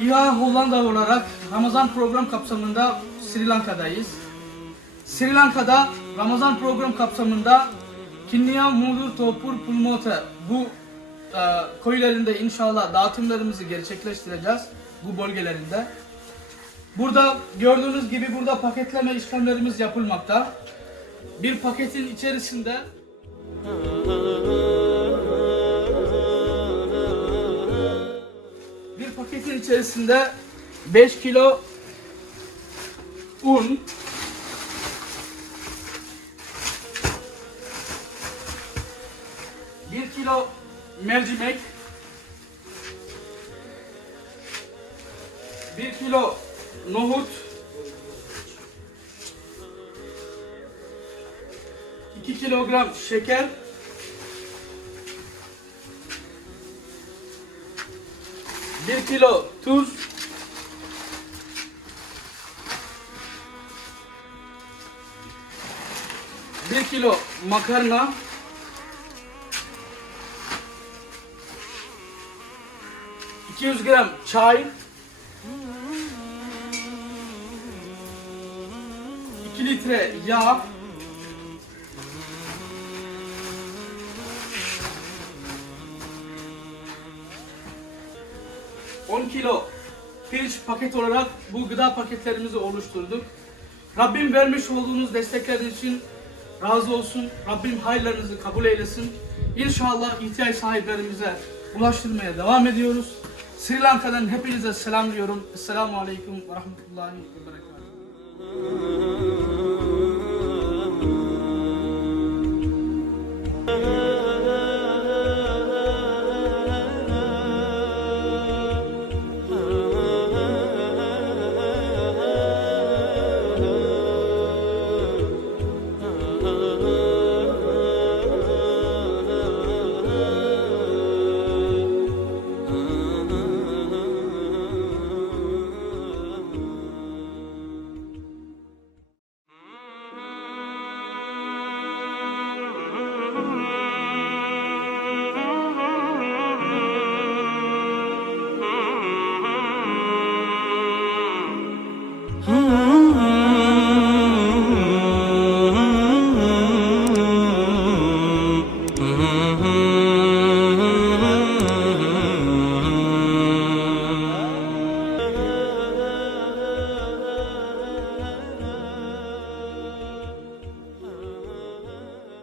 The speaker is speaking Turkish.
İHA Hollanda olarak Ramazan program kapsamında Sri Lanka'dayız. Sri Lanka'da Ramazan program kapsamında Kinniya, Mudur, Topur, Pulmote bu e, köylerinde inşallah dağıtımlarımızı gerçekleştireceğiz bu bölgelerinde. Burada gördüğünüz gibi burada paketleme işlemlerimiz yapılmakta. Bir paketin içerisinde içerisinde 5 kilo un, bir kilo mercimek, bir kilo nohut, 2 kilogram şeker, bir kilo tuz, bir kilo makarna, iki yüz gram çay, iki litre yağ, ...10 kilo pirinç paket olarak bu gıda paketlerimizi oluşturduk. Rabbim vermiş olduğunuz destekler için razı olsun. Rabbim hayırlarınızı kabul eylesin. İnşallah ihtiyaç sahiplerimize ulaştırmaya devam ediyoruz. Sri Lanka'dan hepinize selam diyorum. Esselamu Aleyküm ve Rahmetullahi ve Berekatuhu. Mm-hmm.